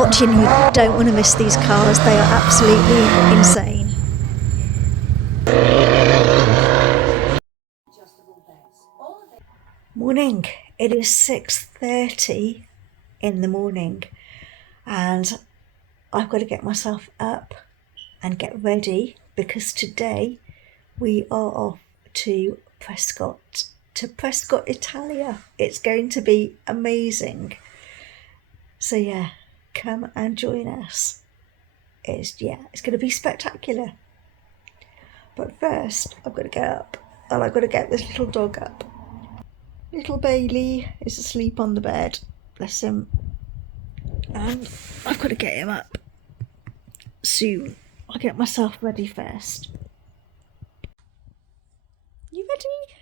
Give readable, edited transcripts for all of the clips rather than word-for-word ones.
Prescott, you don't want to miss these cars. They are absolutely insane. Morning. It is 6:30 in the morning and I've got to get myself up and get ready because today we are off to Prescott Italia. It's going to be amazing. So yeah, come and join us. It's going to be spectacular. But first, I've got to get up and I've got to get this little dog up. Little Bailey is asleep on the bed, bless him. And I've got to get him up soon. I'll get myself ready first. You ready?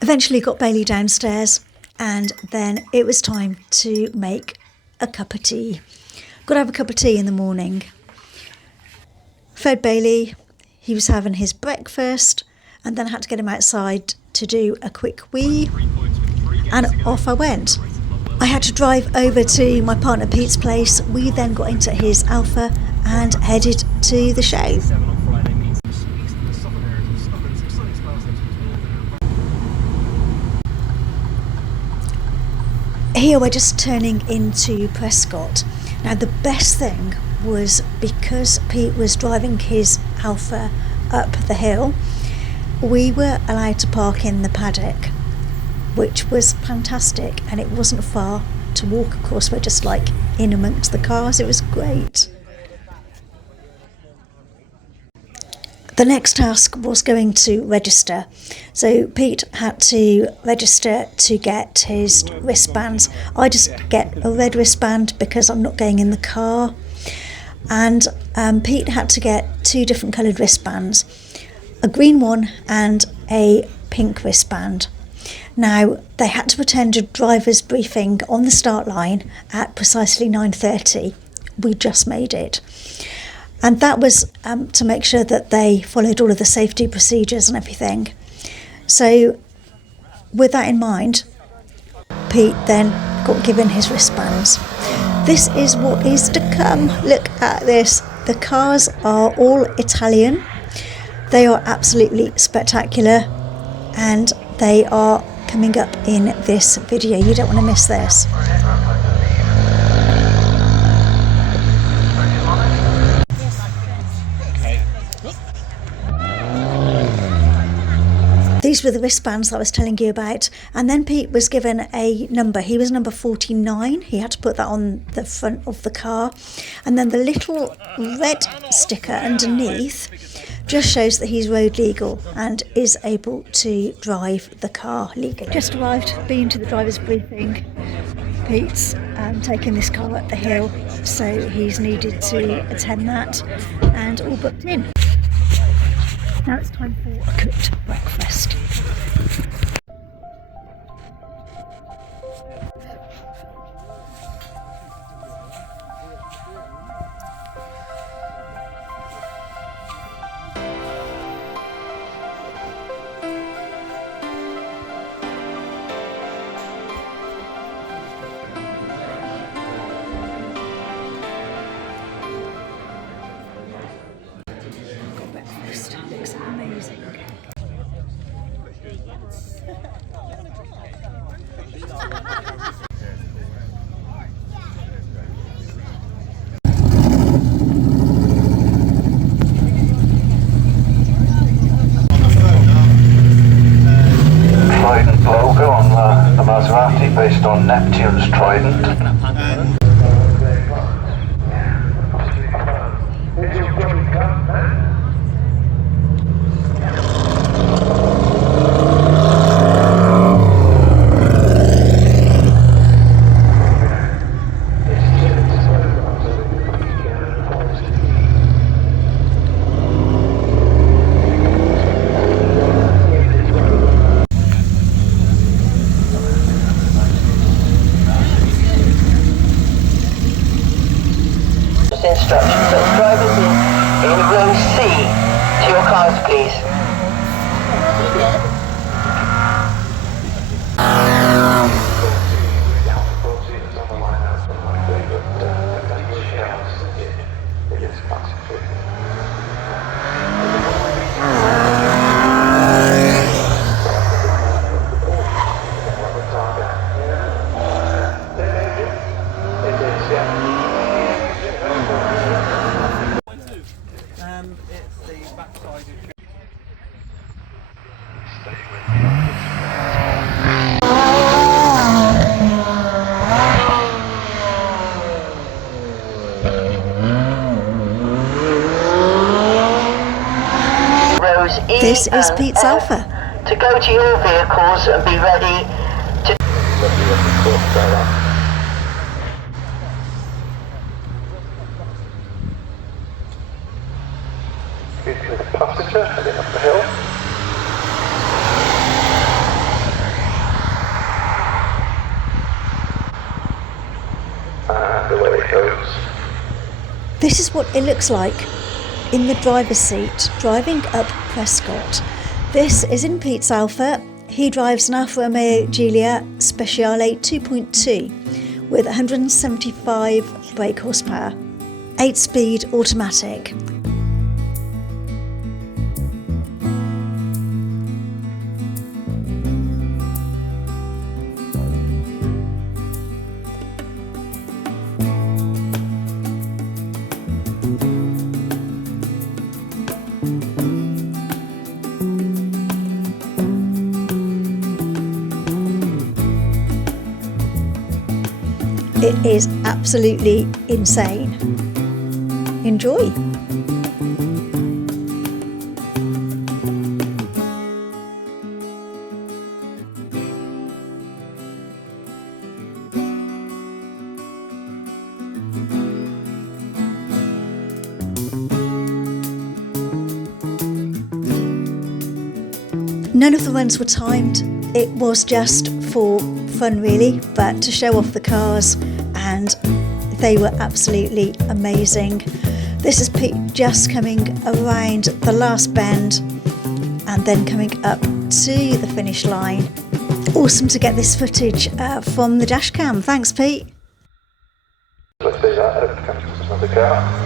Eventually got Bailey downstairs and then it was time to make a cup of tea. Got to have a cup of tea in the morning. Fed Bailey, he was having his breakfast and then I had to get him outside to do a quick wee and off I went. I had to drive over to my partner Pete's place. We then got into his Alfa and headed to the show. Here we're just turning into Prescott. Now the best thing was because Pete was driving his Alfa up the hill, we were allowed to park in the paddock, which was fantastic, and it wasn't far to walk. Of course, we're just like in amongst the cars. It was great. The next task was going to register. So Pete had to register to get his wristbands. I just get a red wristband because I'm not going in the car. And Pete had to get two different coloured wristbands, a green one and a pink wristband. Now, they had to attend a driver's briefing on the start line at precisely 9:30. We just made it. And that was to make sure that they followed all of the safety procedures and everything. So with that in mind, Pete then got given his wristbands. This is what is to come. Look at this. The cars are all Italian. They are absolutely spectacular and they are coming up in this video. You don't want to miss this. These were the wristbands that I was telling you about, and then Pete was given a number. He was number 49. He had to put that on the front of the car, and then the little red sticker underneath just shows that he's road legal and is able to drive the car legally. Just arrived, been to the driver's briefing. Pete's taken this car up the hill, so he's needed to attend that, and all booked in. Now it's time for a cooked breakfast. Looks amazing. Trident logo on the Maserati based on Neptune's trident. Instructions that drivers in row C to your cars, please. this is Pete's Alfa. To go to your vehicles and be ready to... Passenger heading up the hill. And away it goes. This is what it looks like in the driver's seat, driving up Prescott. This is in Pete's Alfa. He drives an Alfa Romeo Giulia Speciale 2.2 with 175 brake horsepower, 8-speed automatic. It is absolutely insane. Enjoy. None of the runs were timed. It was just for fun really, but to show off the cars, and they were absolutely amazing. This is Pete just coming around the last bend and then coming up to the finish line. Awesome to get this footage from the dash cam. Thanks, Pete. Let's do that. It comes another car.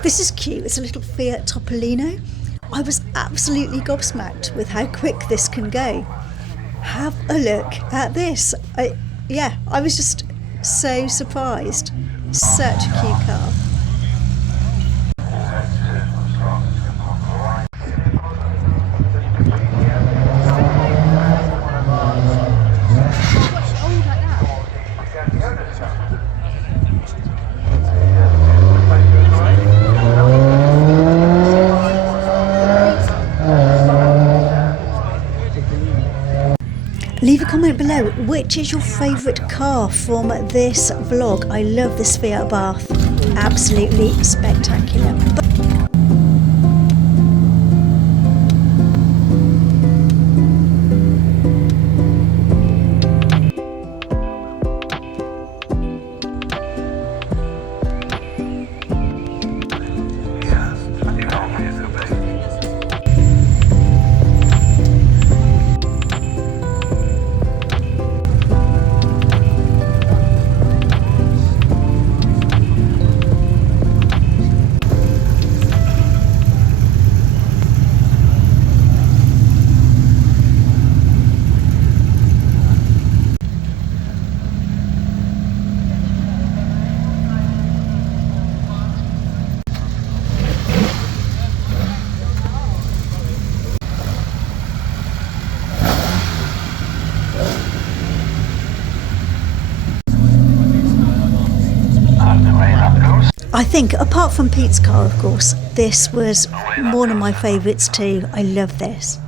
This is cute. It's a little Fiat Topolino. I was absolutely gobsmacked with how quick this can go. Have a look at this. I was just so surprised. Such a cute car. Leave a comment below, which is your favourite car from this vlog? I love this Fiat Bath, absolutely spectacular. I think, apart from Pete's car, of course, this was one of my favourites too. I love this.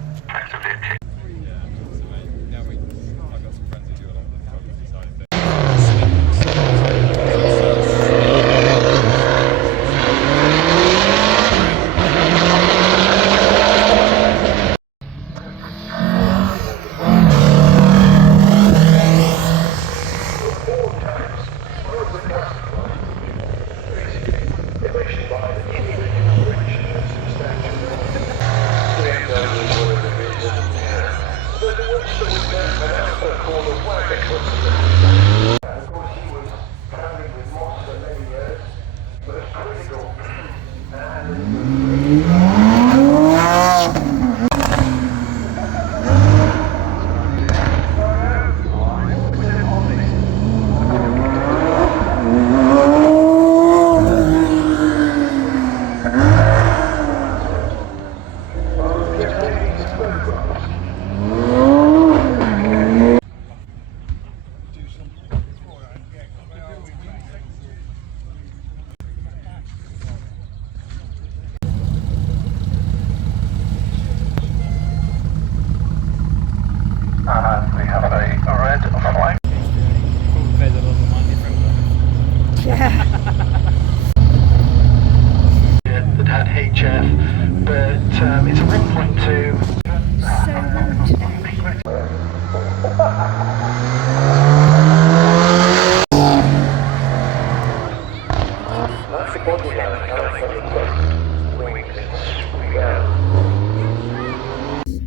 HF, but it's a 1.2.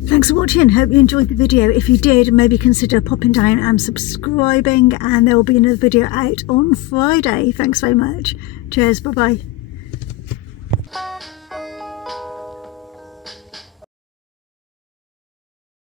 Thanks for watching. Hope you enjoyed the video. If you did, maybe consider popping down and subscribing, and there will be another video out on Friday. Thanks very much. Cheers. Bye bye.